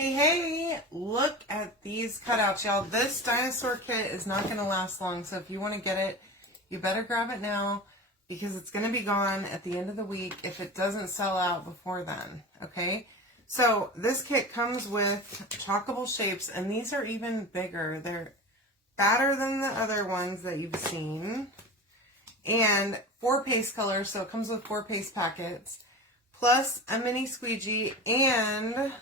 Hey, hey, look at these cutouts, y'all. This dinosaur kit is not going to last long, so if you want to get it, you better grab it now because it's going to be gone at the end of the week if it doesn't sell out before then, okay? So this kit comes with chalkable shapes, and these are even bigger. They're fatter than the other ones that you've seen. And 4 paste colors, so it comes with 4 paste packets, plus a mini squeegee and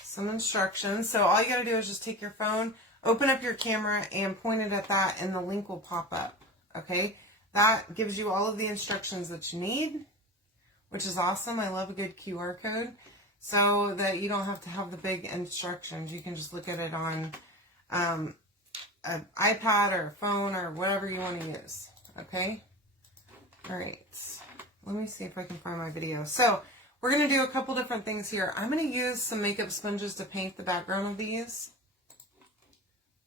some instructions. So all you got to do is just take your phone, open up your camera, and point it at that, and the link will pop up, okay? That gives you all of the instructions that you need, which is awesome. I love a good QR code so that you don't have to have the big instructions. You can just look at it on an iPad or a phone or whatever you want to use, okay? All right, let me see if I can find my video. So we're going to do a couple different things here. I'm going to use some makeup sponges to paint the background of these.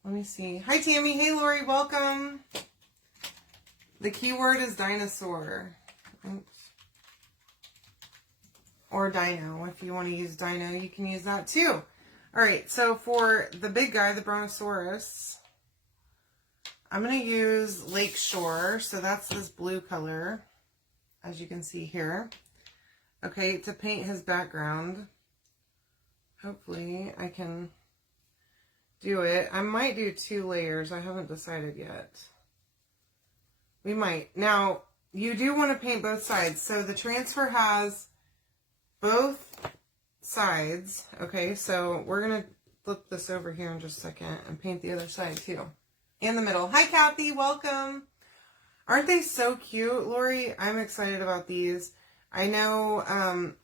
Let me see. Hi, Tammy. Hey, Lori. Welcome. The keyword is dinosaur. Oops. Or dino. If you want to use dino, you can use that too. All right, so for the big guy, the Brontosaurus, I'm going to use Lakeshore. So that's this blue color, as you can see here. Okay, to paint his background. Hopefully I can do it. I might do 2 layers. I haven't decided yet. We might. Now, you do want to paint both sides. So the transfer has both sides. Okay, so we're going to flip this over here in just a second and paint the other side too. In the middle. Hi, Kathy. Welcome. Aren't they so cute, Lori? I'm excited about these. I know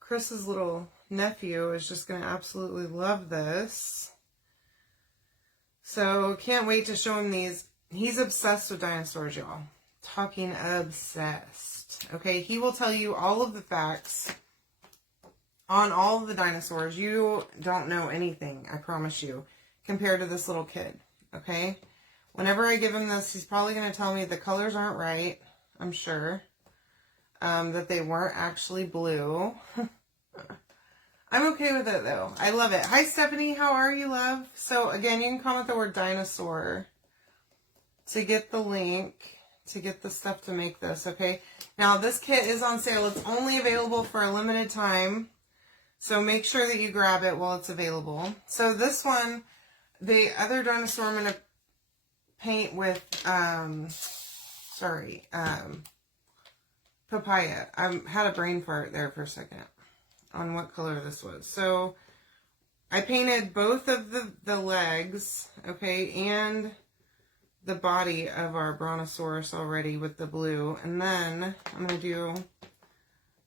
Chris's little nephew is just going to absolutely love this. So can't wait to show him these. He's obsessed with dinosaurs, y'all. Talking obsessed. Okay, he will tell you all of the facts on all of the dinosaurs. You don't know anything, I promise you, compared to this little kid. Okay? Whenever I give him this, he's probably going to tell me the colors aren't right, I'm sure. That they weren't actually blue. I'm okay with it, though. I love it. Hi, Stephanie. How are you, love? So, again, you can comment the word dinosaur to get the link, to get the stuff to make this, okay? Now, this kit is on sale. It's only available for a limited time. So, make sure that you grab it while it's available. So, this one, the other dinosaur I'm going to paint with, papaya. I had a brain fart there for a second on what color this was. So I painted both of the legs, okay, and the body of our Brontosaurus already with the blue. And then I'm going to do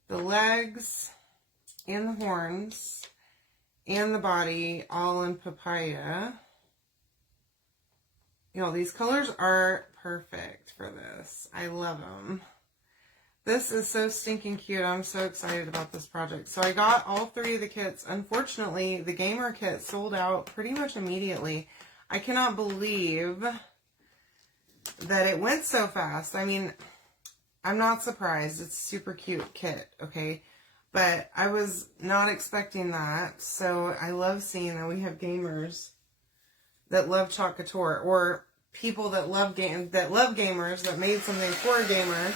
the legs and the horns and the body all in papaya. You know, these colors are perfect for this. I love them. This is so stinking cute. I'm so excited about this project. So I got all 3 of the kits. Unfortunately, the gamer kit sold out pretty much immediately. I cannot believe that it went so fast. I mean, I'm not surprised. It's a super cute kit, okay? But I was not expecting that. So I love seeing that we have gamers that love Chalk Couture, or people that love gamers that made something for a gamer.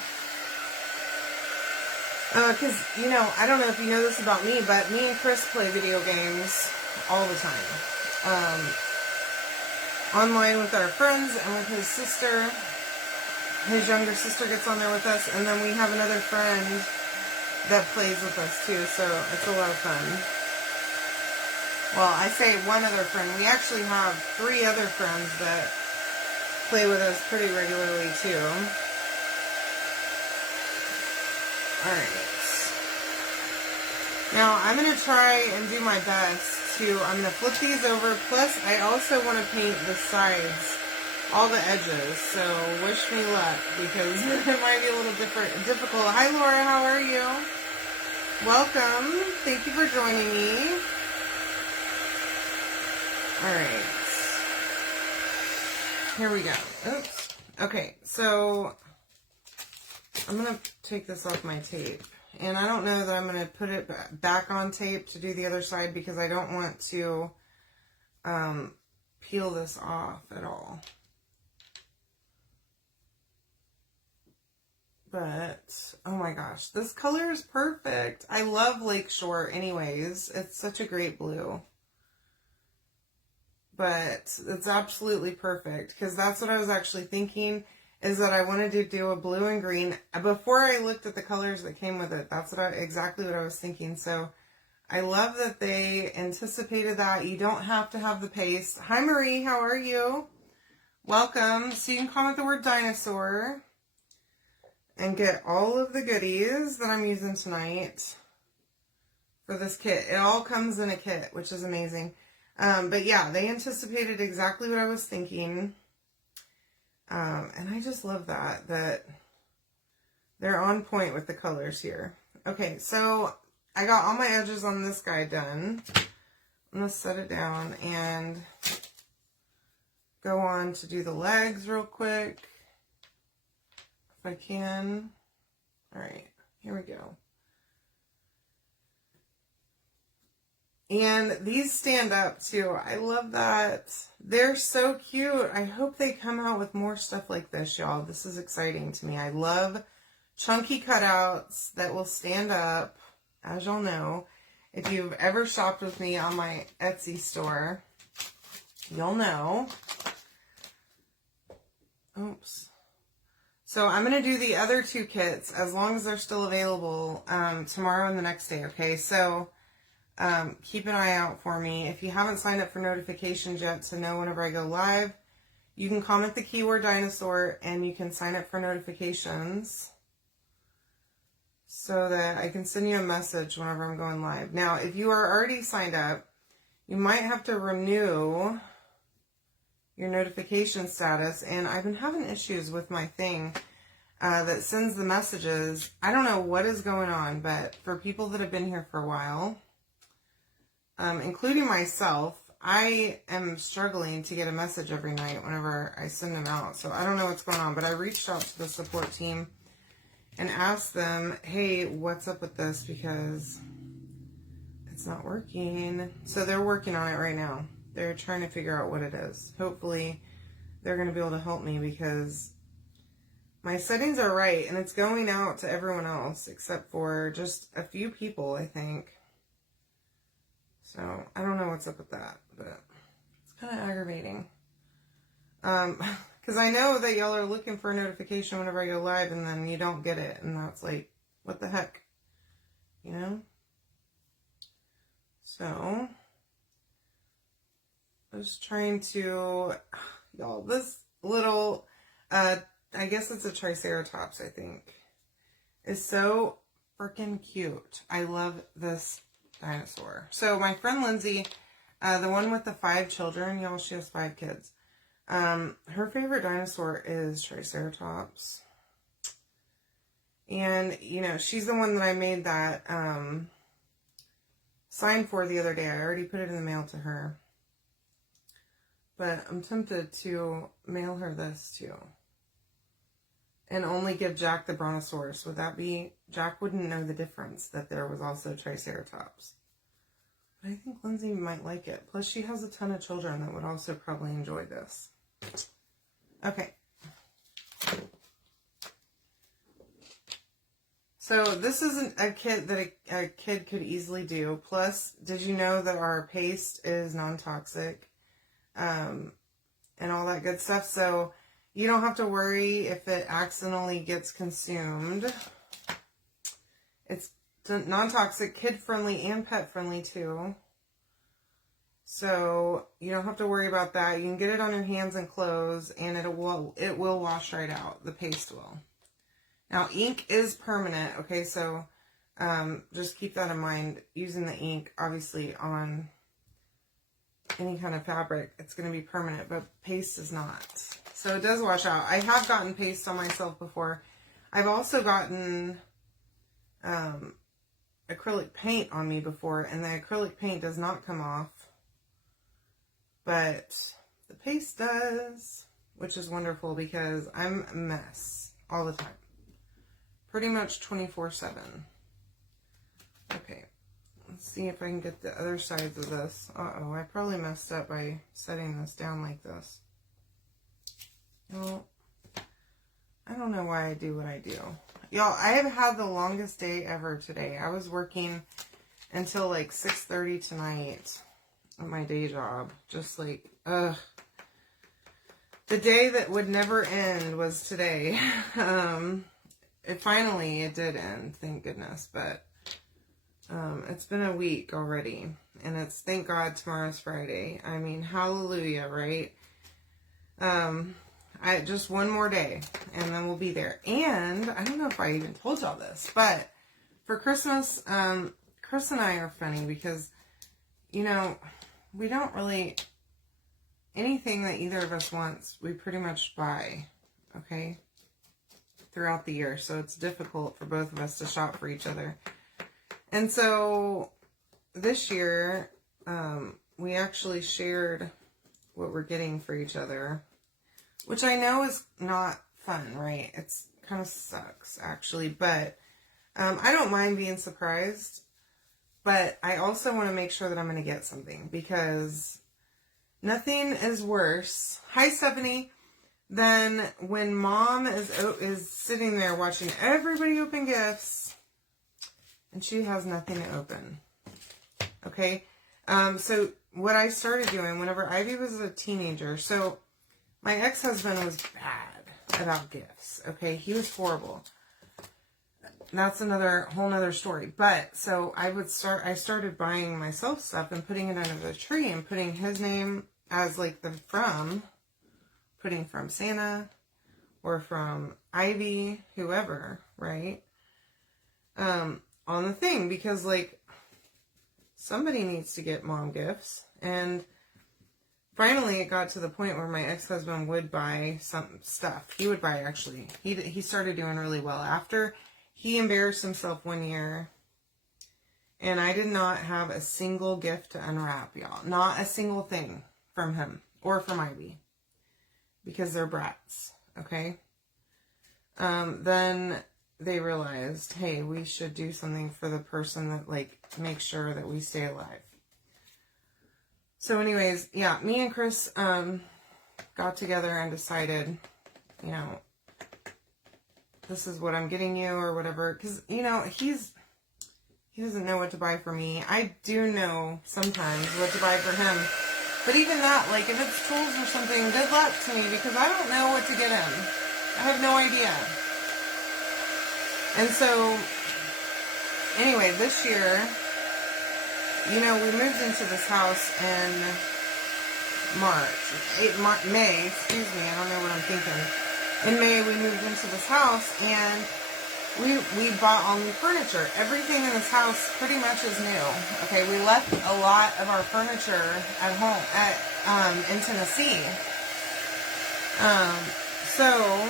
Because, you know, I don't know if you know this about me, but me and Chris play video games all the time. Online with our friends and with his sister. His younger sister gets on there with us. And then we have another friend that plays with us too. So it's a lot of fun. Well, I say one other friend. We actually have 3 other friends that play with us pretty regularly too. Alright. Now, I'm going to try and do my best to, I'm going to flip these over. Plus, I also want to paint the sides, all the edges. So, wish me luck, because it might be a little difficult. Hi, Laura. How are you? Welcome. Thank you for joining me. Alright. Here we go. Oops. Okay, so I'm going to take this off my tape. And I don't know that I'm going to put it back on tape to do the other side because I don't want to peel this off at all. But, oh my gosh, this color is perfect. I love Lakeshore anyways. It's such a great blue. But it's absolutely perfect because that's what I was actually thinking, is that I wanted to do a blue and green. Before I looked at the colors that came with it, that's exactly what I was thinking. So I love that they anticipated that. You don't have to have the paste. Hi Marie, how are you? Welcome. So you can comment the word dinosaur and get all of the goodies that I'm using tonight for this kit. It all comes in a kit, which is amazing. But yeah, they anticipated exactly what I was thinking. And I just love that they're on point with the colors here. Okay, so I got all my edges on this guy done. I'm going to set it down and go on to do the legs real quick. If I can. All right, here we go. And these stand up too. I love that. They're so cute. I hope they come out with more stuff like this, y'all. This is exciting to me. I love chunky cutouts that will stand up. As y'all know, if you've ever shopped with me on my Etsy store, you'll know. Oops. So I'm going to do the other two kits as long as they're still available tomorrow and the next day, okay? So keep an eye out for me. If you haven't signed up for notifications yet to know whenever I go live, you can comment the keyword dinosaur and you can sign up for notifications so that I can send you a message whenever I'm going live. Now, if you are already signed up, you might have to renew your notification status, and I've been having issues with my thing that sends the messages. I don't know what is going on, but for people that have been here for a while, including myself, I am struggling to get a message every night whenever I send them out. So I don't know what's going on, but I reached out to the support team and asked them, hey, what's up with this? Because it's not working. So they're working on it right now. They're trying to figure out what it is. Hopefully they're going to be able to help me because my settings are right and it's going out to everyone else except for just a few people, I think. So I don't know what's up with that, but it's kind of aggravating. Because I know that y'all are looking for a notification whenever I go live and then you don't get it. And that's like, what the heck? You know? So I was trying to, y'all, this little, I guess it's a Triceratops, I think, is so freaking cute. I love this dinosaur. So my friend Lindsay, the one with the 5 children, y'all, she has 5 kids. Her favorite dinosaur is Triceratops. And, you know, she's the one that I made that sign for the other day. I already put it in the mail to her. But I'm tempted to mail her this too. And only give Jack the Brontosaurus. Would that be... Jack wouldn't know the difference that there was also Triceratops. But I think Lindsay might like it. Plus she has a ton of children that would also probably enjoy this. Okay. So this isn't a kit that a kid could easily do. Plus, did you know that our paste is non-toxic? And all that good stuff. So you don't have to worry if it accidentally gets consumed. It's non-toxic, kid-friendly, and pet-friendly too. So you don't have to worry about that. You can get it on your hands and clothes, and it will wash right out. The paste will. Now, ink is permanent, okay? So just keep that in mind. Using the ink, obviously, on any kind of fabric, it's going to be permanent, but paste is not. So it does wash out. I have gotten paste on myself before. I've also gotten acrylic paint on me before, and the acrylic paint does not come off, but the paste does, which is wonderful because I'm a mess all the time. Pretty much 24/7. Okay, let's see if I can get the other sides of this. Uh-oh, I probably messed up by setting this down like this. No, I don't know why I do what I do. Y'all, I have had the longest day ever today. I was working until like 6:30 tonight at my day job. Just like, ugh. The day that would never end was today. It did end, thank goodness. But it's been a week already. And it's, thank God, tomorrow's Friday. I mean, hallelujah, right? Just one more day, and then we'll be there. And I don't know if I even told y'all this, but for Christmas, Chris and I are funny because, you know, we don't really, anything that either of us wants, we pretty much buy, okay, throughout the year. So it's difficult for both of us to shop for each other. And so this year, we actually shared what we're getting for each other, which I know is not fun, right? It's kind of sucks, actually. But I don't mind being surprised. But I also want to make sure that I'm going to get something. Because nothing is worse, hi Stephanie, than when mom is sitting there watching everybody open gifts. And she has nothing to open. Okay? So what I started doing whenever Ivy was a teenager, so my ex-husband was bad about gifts, okay? He was horrible. That's whole nother story. But, so I started buying myself stuff and putting it under the tree and putting his name as like putting from Santa or from Ivy, whoever, right? On the thing, because like somebody needs to get mom gifts. And finally, it got to the point where my ex-husband would buy some stuff. He would buy, actually. He started doing really well. After he embarrassed himself one year, and I did not have a single gift to unwrap, y'all. Not a single thing from him or from Ivy. Because they're brats, okay? Then they realized, hey, we should do something for the person that, like, makes sure that we stay alive. So anyways, yeah, me and Chris got together and decided, you know, this is what I'm getting you or whatever. Because, you know, he doesn't know what to buy for me. I do know sometimes what to buy for him. But even that, like, if it's tools or something, good luck to me because I don't know what to get him. I have no idea. And so, anyway, this year, you know, we moved into this house in May, excuse me, I don't know what I'm thinking. In May, we moved into this house, and we bought all new furniture. Everything in this house pretty much is new. Okay, we left a lot of our furniture at home, in Tennessee. So,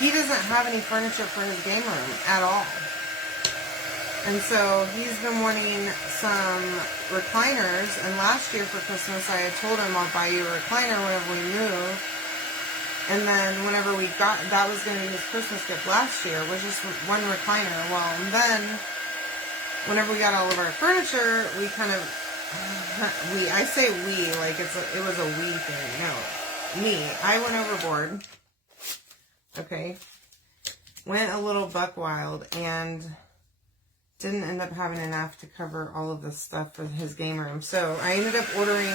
he doesn't have any furniture for his game room at all. And so he's been wanting some recliners. And last year for Christmas, I had told him I'll buy you a recliner whenever we move. And then whenever we got, that was going to be his Christmas gift last year, was just one recliner. Well, and then whenever we got all of our furniture, we kind of, I say we, like it was a we thing. No, me. I went overboard. Okay. Went a little buck wild and didn't end up having enough to cover all of the stuff for his game room. So I ended up ordering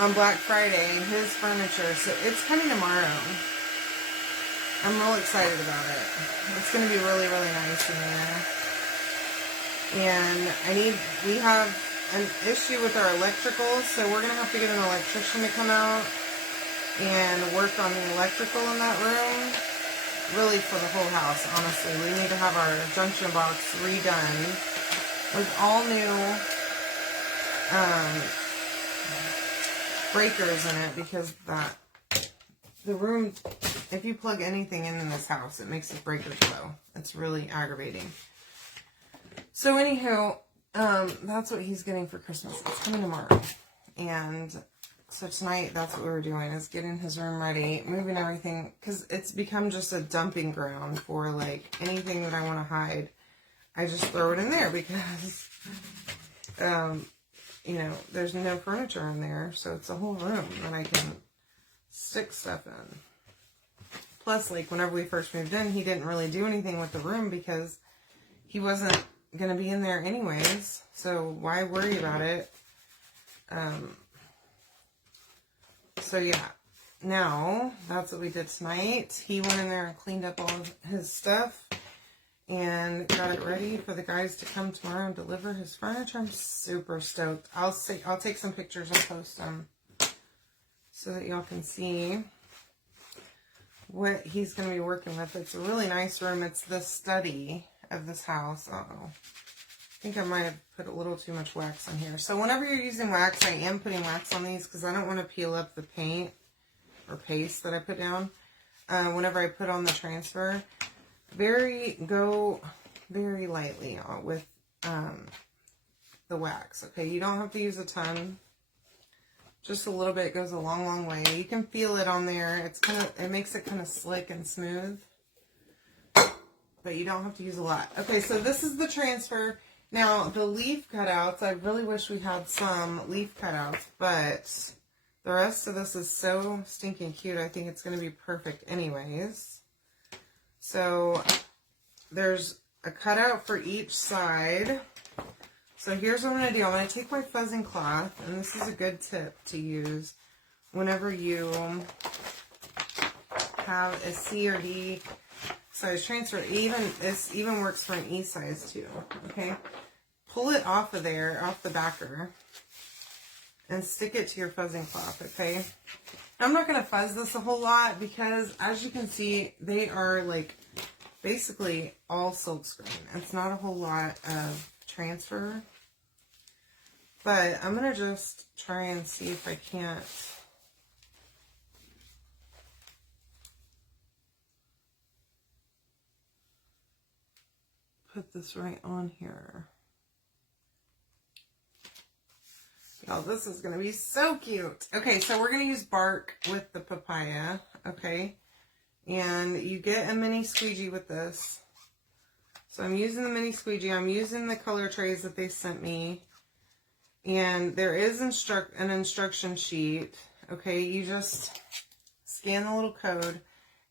on Black Friday his furniture. So it's coming tomorrow. I'm real excited about it. It's going to be really, really nice in there. And we have an issue with our electrical. So we're going to have to get an electrician to come out and work on the electrical in that room. Really for the whole house, honestly. We need to have our junction box redone with all new breakers in it because the room, if you plug anything in this house, it makes the breakers blow. It's really aggravating. So anywho, that's what he's getting for Christmas. It's coming tomorrow. And so tonight, that's what we were doing, is getting his room ready, moving everything, because it's become just a dumping ground for, like, anything that I want to hide. I just throw it in there because, you know, there's no furniture in there. So it's a whole room that I can stick stuff in. Plus, like, whenever we first moved in, he didn't really do anything with the room because he wasn't going to be in there anyways. So why worry about it? So yeah, now that's what we did tonight. He went in there and cleaned up all of his stuff and got it ready for the guys to come tomorrow and deliver his furniture. I'm super stoked. I'll take some pictures and post them so that y'all can see what he's going to be working with. It's a really nice room. It's the study of this house. Uh-oh. I think I might have put a little too much wax on here. So whenever you're using wax, I am putting wax on these because I don't want to peel up the paint or paste that I put down. Whenever I put on the transfer, go very lightly with the wax. Okay, you don't have to use a ton. Just a little bit goes a long, long way. You can feel it on there. It makes it kind of slick and smooth. But you don't have to use a lot. Okay, so this is the transfer. Now, the leaf cutouts, I really wish we had some leaf cutouts, but the rest of this is so stinking cute. I think it's going to be perfect anyways. So, there's a cutout for each side. So, here's what I'm going to do. I'm going to take my fuzzing cloth, and this is a good tip to use whenever you have a C or D size transfer. This even works for an E size too. Okay, pull it off of there, off the backer, and stick it to your fuzzing cloth. Okay, I'm not going to fuzz this a whole lot because, as you can see, they are like basically all silkscreen. It's not a whole lot of transfer, but I'm going to just try and see if I can't put this right on here. Oh, this is going to be so cute. Okay, so we're going to use bark with the papaya, okay? And you get a mini squeegee with this. So I'm using the mini squeegee. I'm using the color trays that they sent me. And there is an instruction sheet, okay? You just scan the little code.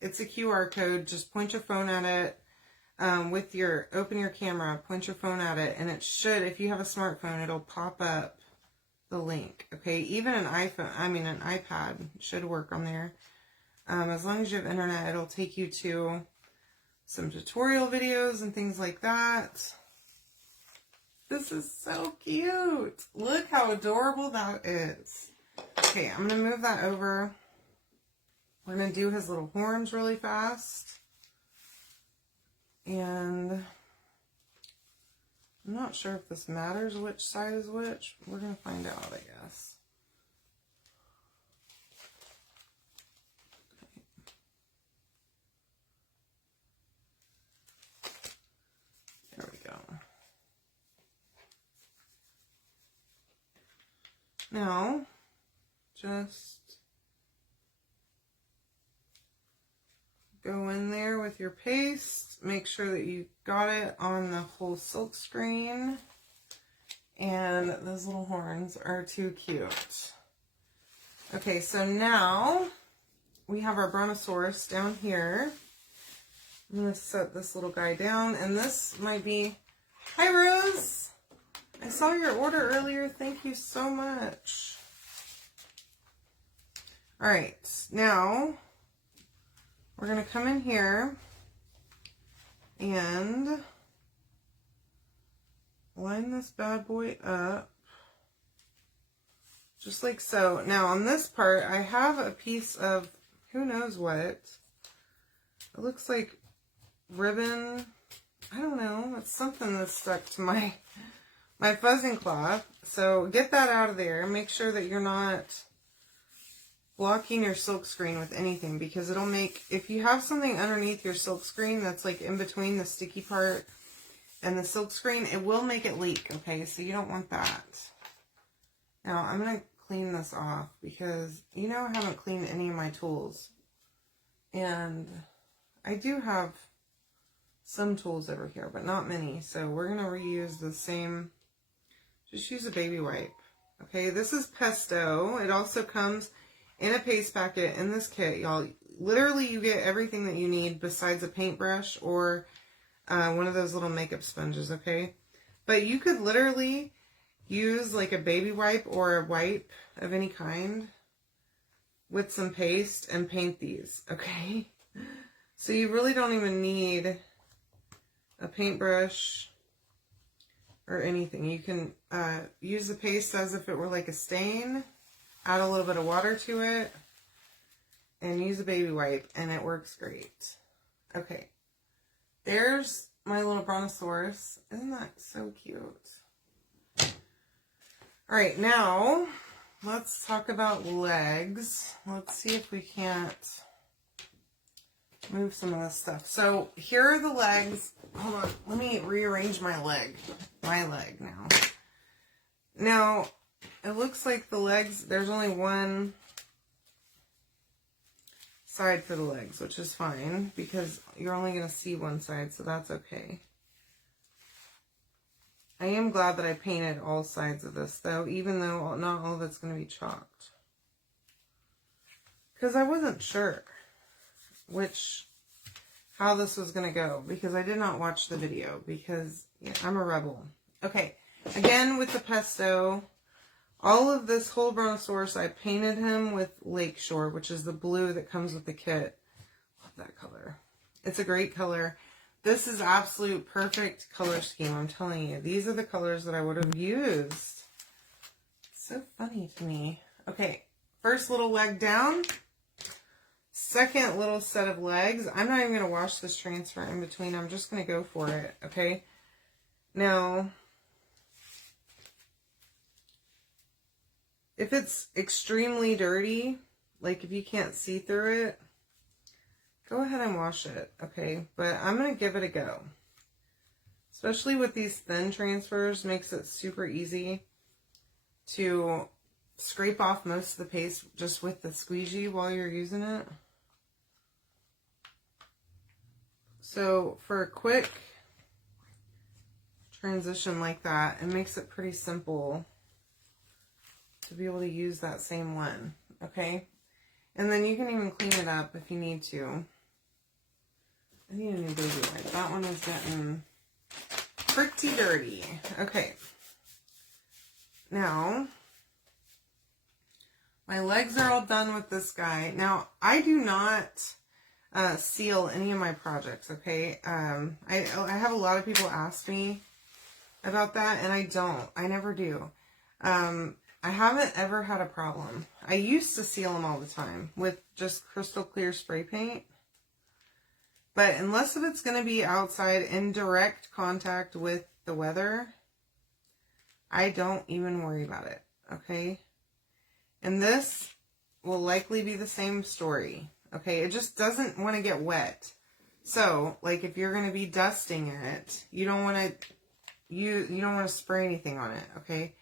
It's a QR code. Just point your phone at it. Open your camera, point your phone at it, and it should, if you have a smartphone, it'll pop up the link, okay? Even an iPad should work on there. As long as you have internet, it'll take you to some tutorial videos and things like that. This is so cute. Look how adorable that is. Okay, I'm going to move that over. We're going to do his little horns really fast. And I'm not sure if this matters which side is which. We're going to find out, I guess. Okay. There we go. Now, just go in there with your paste. Make sure that you got it on the whole silk screen. And those little horns are too cute. Okay, so now we have our brontosaurus down here. I'm going to set this little guy down. And this might be... Hi, Rose! I saw your order earlier. Thank you so much. Alright, now we're going to come in here and line this bad boy up just like so. Now on this part, I have a piece of who knows what. It looks like ribbon. I don't know. It's something that's stuck to my fuzzing cloth. So get that out of there. Make sure that you're not blocking your silk screen with anything, because it'll make, if you have something underneath your silk screen that's like in between the sticky part and the silk screen, it will make it leak, okay? So you don't want that. Now I'm going to clean this off because you know I haven't cleaned any of my tools. And I do have some tools over here, but not many. So we're going to reuse the same, just use a baby wipe. Okay, this is pesto. It also comes in a paste packet in this kit, y'all. Literally, you get everything that you need besides a paintbrush or one of those little makeup sponges, okay? But you could literally use like a baby wipe or a wipe of any kind with some paste and paint these, okay? So you really don't even need a paintbrush or anything. You can use the paste as if it were like a stain, add a little bit of water to it, and use a baby wipe, and it works great. Okay, there's my little brontosaurus. Isn't that so cute? All right, now let's talk about legs. Let's see if we can't move some of this stuff. So here are the legs. Hold on, let me rearrange my leg. My leg now. Now, it looks like the legs, there's only one side for the legs, which is fine because you're only going to see one side, so that's okay. I am glad that I painted all sides of this, though, even though not all of it's going to be chalked. Because I wasn't sure how this was going to go, because I did not watch the video, because yeah, I'm a rebel. Okay, again with the pesto, all of this whole brontosaurus, I painted him with Lakeshore, which is the blue that comes with the kit. Love that color. It's a great color. This is absolute perfect color scheme, I'm telling you. These are the colors that I would have used. It's so funny to me. Okay, first little leg down. Second little set of legs. I'm not even going to wash this transfer in between. I'm just going to go for it, okay? Now, if it's extremely dirty, like if you can't see through it, go ahead and wash it, okay? But I'm going to give it a go. Especially with these thin transfers, makes it super easy to scrape off most of the paste just with the squeegee while you're using it. So for a quick transition like that, it makes it pretty simple to be able to use that same one, okay? And then you can even clean it up if you need to. I need a new baby wipe. That one is getting pretty dirty. Okay. Now, my legs are all done with this guy. Now, I do not seal any of my projects, okay? I have a lot of people ask me about that, and I don't. I never do. I haven't ever had a problem. I used to seal them all the time with just crystal clear spray paint. But unless if it's going to be outside in direct contact with the weather, I don't even worry about it, okay? And this will likely be the same story, okay? It just doesn't want to get wet. So, like if you're going to be dusting it, you don't want to you don't want to spray anything on it, okay?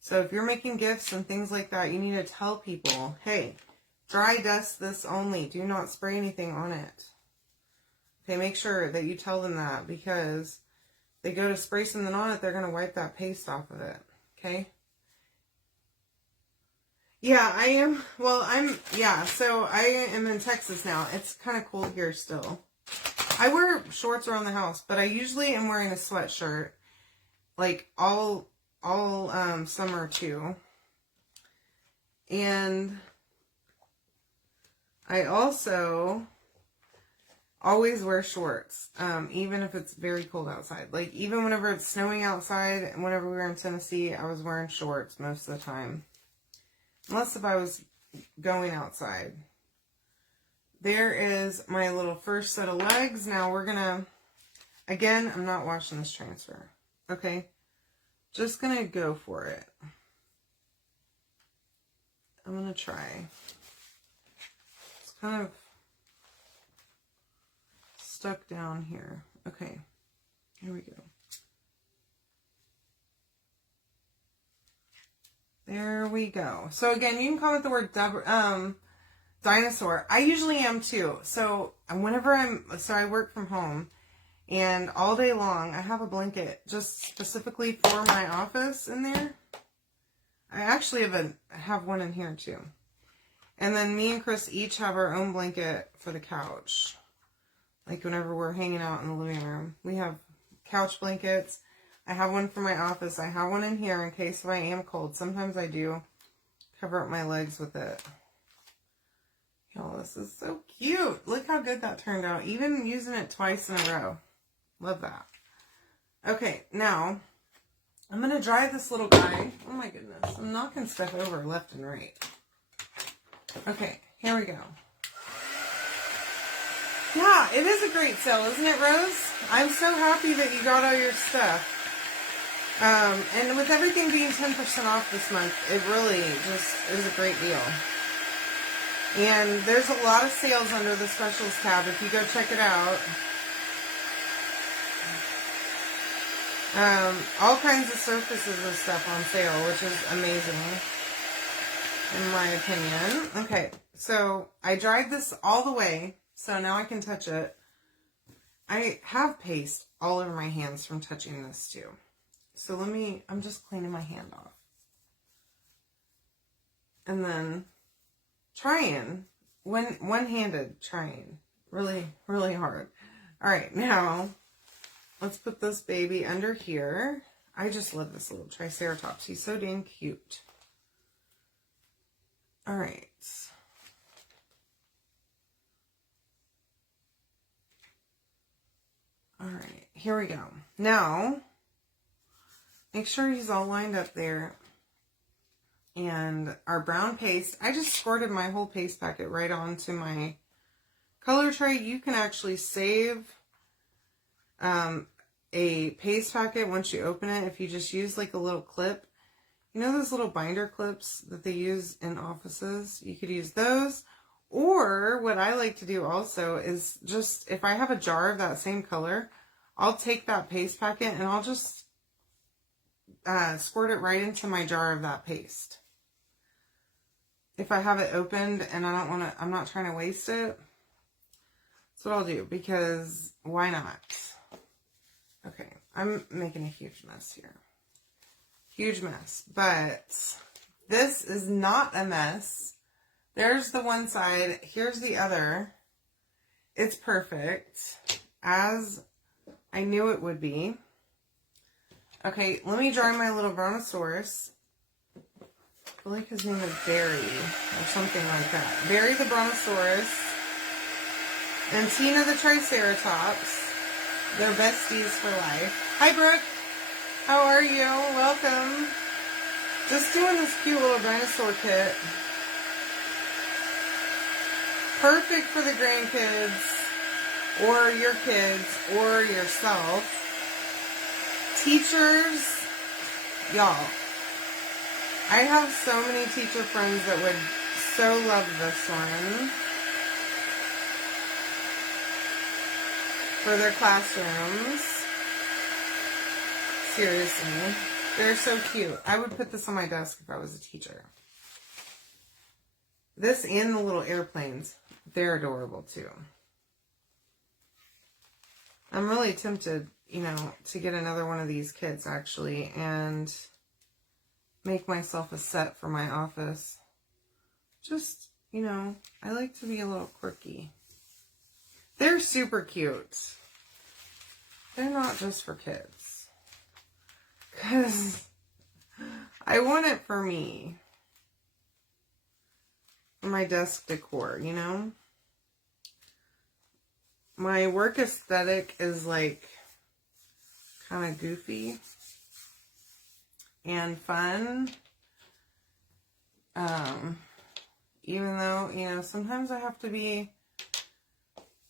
So if you're making gifts and things like that, you need to tell people, hey, dry dust this only. Do not spray anything on it. Okay, make sure that you tell them that, because they go to spray something on it, they're going to wipe that paste off of it, okay? Yeah, I am, well, so I am in Texas now. It's kind of cold here still. I wear shorts around the house, but I usually am wearing a sweatshirt, like all summer too. And I also always wear shorts, even if it's very cold outside. Like even whenever it's snowing outside, and whenever we were in Tennessee, I was wearing shorts most of the time. Unless if I was going outside. There is my little first set of legs. Now we're gonna, again, I'm not washing this transfer. Okay? Just gonna go for it. I'm gonna try. It's kind of stuck down here. Okay. Here we go. There we go. So again, you can comment the word dinosaur. I usually am too. So whenever I work from home, And all day long, I have a blanket just specifically for my office in there. I actually have one in here too. And then me and Chris each have our own blanket for the couch. Like whenever we're hanging out in the living room. We have couch blankets. I have one for my office. I have one in here in case if I am cold. Sometimes I do cover up my legs with it. Y'all, this is so cute. Look how good that turned out. Even using it twice in a row. Love that. Okay, now I'm going to dry this little guy. Oh my goodness. I'm knocking stuff over left and right. Okay, here we go. Yeah, it is a great sale, isn't it, Rose? I'm so happy that you got all your stuff. And with everything being 10% off this month, it really just is a great deal. And there's a lot of sales under the specials tab if you go check it out. All kinds of surfaces of stuff on sale, which is amazing, in my opinion. Okay, so I dried this all the way, so now I can touch it. I have paste all over my hands from touching this too. So I'm just cleaning my hand off. And then trying, one-handed trying, really, really hard. All right, now let's put this baby under here. I just love this little Triceratops. He's so dang cute. All right. All right, here we go. Now, make sure he's all lined up there. And our brown paste, I just squirted my whole paste packet right onto my color tray. You can actually save a paste packet once you open it if you just use like a little clip. You know those little binder clips that they use in offices? You could use those. Or what I like to do also is just, if I have a jar of that same color, I'll take that paste packet and I'll just squirt it right into my jar of that paste. If I have it opened and I'm not trying to waste it, that's what I'll do, because why not? Okay, I'm making a huge mess here. Huge mess, but this is not a mess. There's the one side, here's the other. It's perfect, as I knew it would be. Okay, let me dry my little brontosaurus. I feel like his name is Barry, or something like that. Barry the brontosaurus, and Tina the triceratops. They're besties for life. Hi, Brooke. How are you? Welcome. Just doing this cute little dinosaur kit. Perfect for the grandkids, or your kids, or yourself. Teachers, y'all. I have so many teacher friends that would so love this one for their classrooms. Seriously, they're so cute. I would put this on my desk if I was a teacher. This and the little airplanes, they're adorable too. I'm really tempted, you know, to get another one of these kits actually and make myself a set for my office. Just, you know, I like to be a little quirky. They're super cute. They're not just for kids. Because I want it for me. For my desk decor, you know? My work aesthetic is like kind of goofy and fun. Even though, you know, sometimes I have to be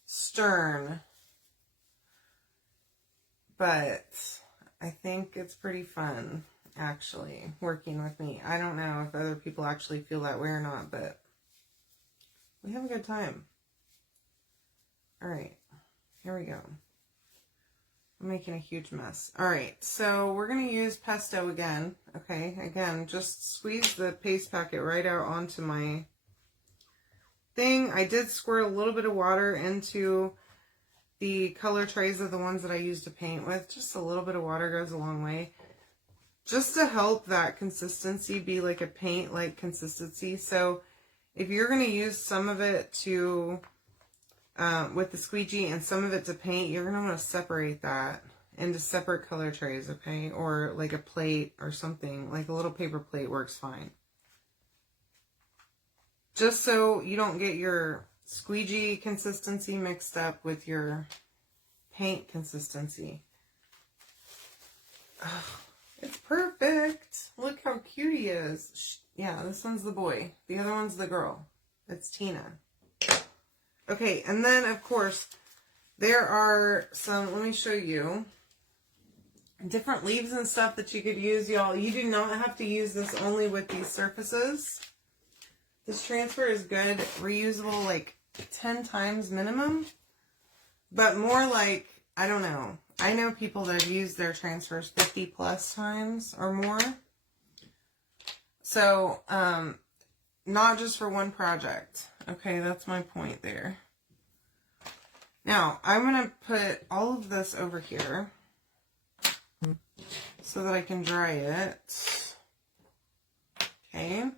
stern. But I think it's pretty fun, actually, working with me. I don't know if other people actually feel that way or not, but we have a good time. All right, here we go. I'm making a huge mess. All right, so we're going to use pesto again. Okay, again, just squeeze the paste packet right out onto my thing. I did squirt a little bit of water into the color trays are the ones that I use to paint with. Just a little bit of water goes a long way. Just to help that consistency be like a paint-like consistency. So if you're going to use some of it to, with the squeegee and some of it to paint, you're going to want to separate that into separate color trays, okay? Or like a plate or something, like a little paper plate works fine. Just so you don't get your squeegee consistency mixed up with your paint consistency. Ugh, it's perfect. Look how cute he is. Yeah, this one's the boy. The other one's the girl. It's Tina. Okay, and then of course, there are some, let me show you, different leaves and stuff that you could use, y'all. You do not have to use this only with these surfaces. This transfer is good, reusable like 10 times minimum, but more like, I don't know. I know people that have used their transfers 50 plus times or more. So, not just for one project. Okay, that's my point there. Now, I'm going to put all of this over here so that I can dry it. Okay.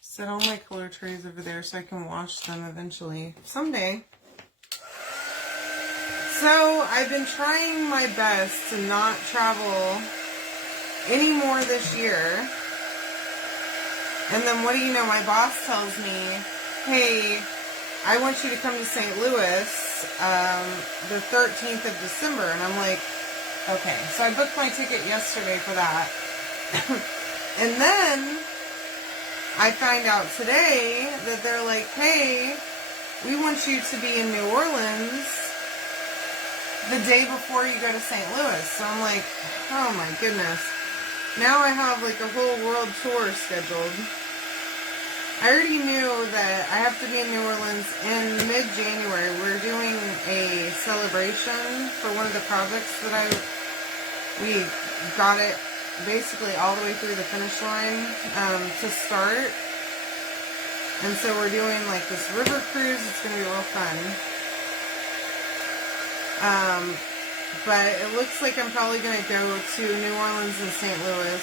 Set all my color trays over there so I can wash them eventually. Someday. So, I've been trying my best to not travel any more this year. And then what do you know? My boss tells me, hey, I want you to come to St. Louis the 13th of December. And I'm like, okay. So I booked my ticket yesterday for that. And then I find out today that they're like, hey, we want you to be in New Orleans the day before you go to St. Louis. So I'm like, oh my goodness. Now I have like a whole world tour scheduled. I already knew that I have to be in New Orleans in mid-January. We're doing a celebration for one of the projects that we got it basically all the way through the finish line to start. And so we're doing like this river cruise. It's going to be real fun. But it looks like I'm probably going to go to New Orleans and St. Louis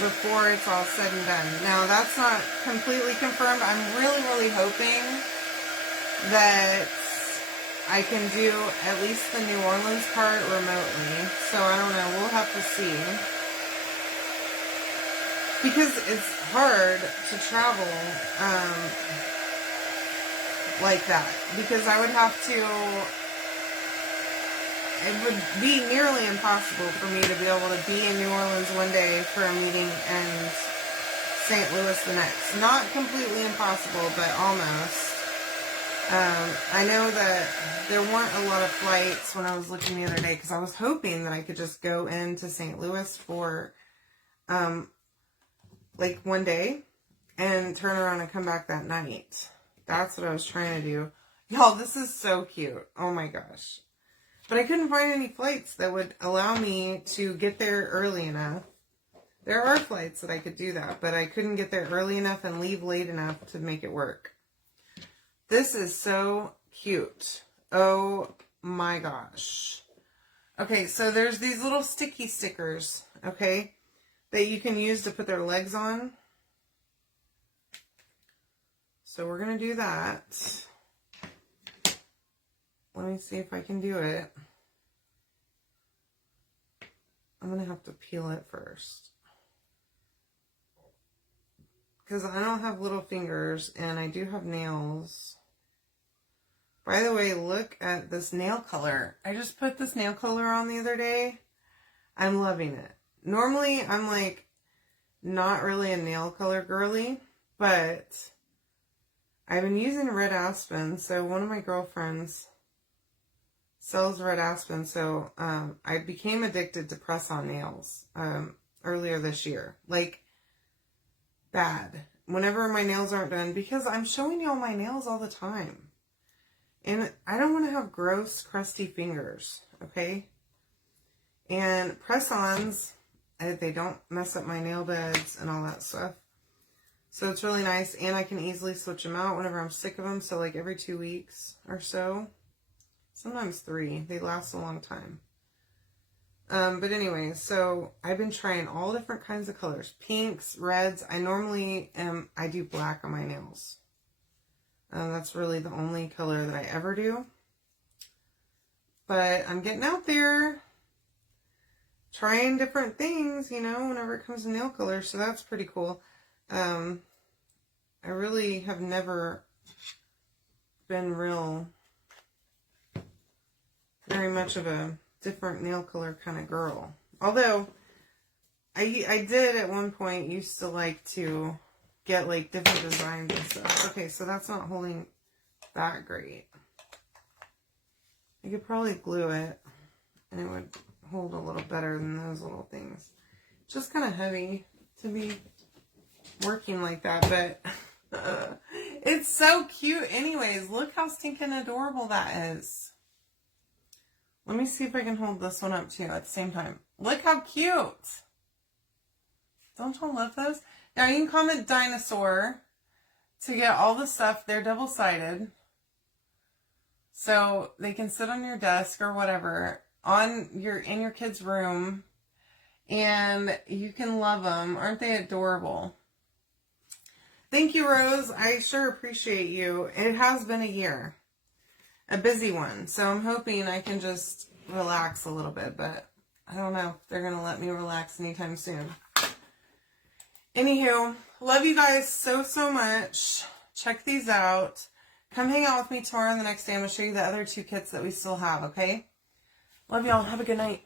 before it's all said and done. Now, that's not completely confirmed. I'm really, really hoping that I can do at least the New Orleans part remotely. So, I don't know. We'll have to see. Because it's hard to travel like that. Because I would have to... It would be nearly impossible for me to be able to be in New Orleans one day for a meeting and St. Louis the next. Not completely impossible, but almost. I know that there weren't a lot of flights when I was looking the other day because I was hoping that I could just go into St. Louis for like one day and turn around and come back that night. That's what I was trying to do. Y'all, this is so cute. Oh my gosh. But I couldn't find any flights that would allow me to get there early enough. There are flights that I could do that, but I couldn't get there early enough and leave late enough to make it work. This is so cute. Oh my gosh. Okay, so there's these little sticky stickers, okay, that you can use to put their legs on. So we're going to do that. Let me see if I can do it. I'm going to have to peel it first. Because I don't have little fingers and I do have nails. By the way, look at this nail color. I just put this nail color on the other day. I'm loving it. Normally, I'm like not really a nail color girly, but I've been using red aspen. So one of my girlfriends sells red aspen, so I became addicted to press-on nails earlier this year. Like, bad. Whenever my nails aren't done, because I'm showing y'all my nails all the time. And I don't want to have gross, crusty fingers, okay? And press-ons, they don't mess up my nail beds and all that stuff. So it's really nice, and I can easily switch them out whenever I'm sick of them, so like every 2 weeks or so. Sometimes 3. They last a long time. But anyway, so I've been trying all different kinds of colors. Pinks, reds. I do black on my nails. That's really the only color that I ever do. But I'm getting out there, trying different things, you know, whenever it comes to nail color. So that's pretty cool. I really have never been very much of a different nail color kind of girl. Although, I did at one point used to like to get like different designs and stuff. Okay, so that's not holding that great. I could probably glue it and it would hold a little better than those little things. Just kind of heavy to be working like that, but it's so cute anyways. Look how stinking adorable that is. Let me see if I can hold this one up too at the same time. Look how cute. Don't y'all love those? Now you can comment dinosaur to get all the stuff. They're double-sided. So they can sit on your desk or whatever in your kid's room. And you can love them. Aren't they adorable? Thank you, Rose. I sure appreciate you. It has been a year. A busy one. So I'm hoping I can just relax a little bit. But I don't know if they're going to let me relax anytime soon. Anywho, love you guys so, so much. Check these out. Come hang out with me tomorrow and the next day. I'm going to show you the other 2 kits that we still have, okay? Love y'all. Have a good night.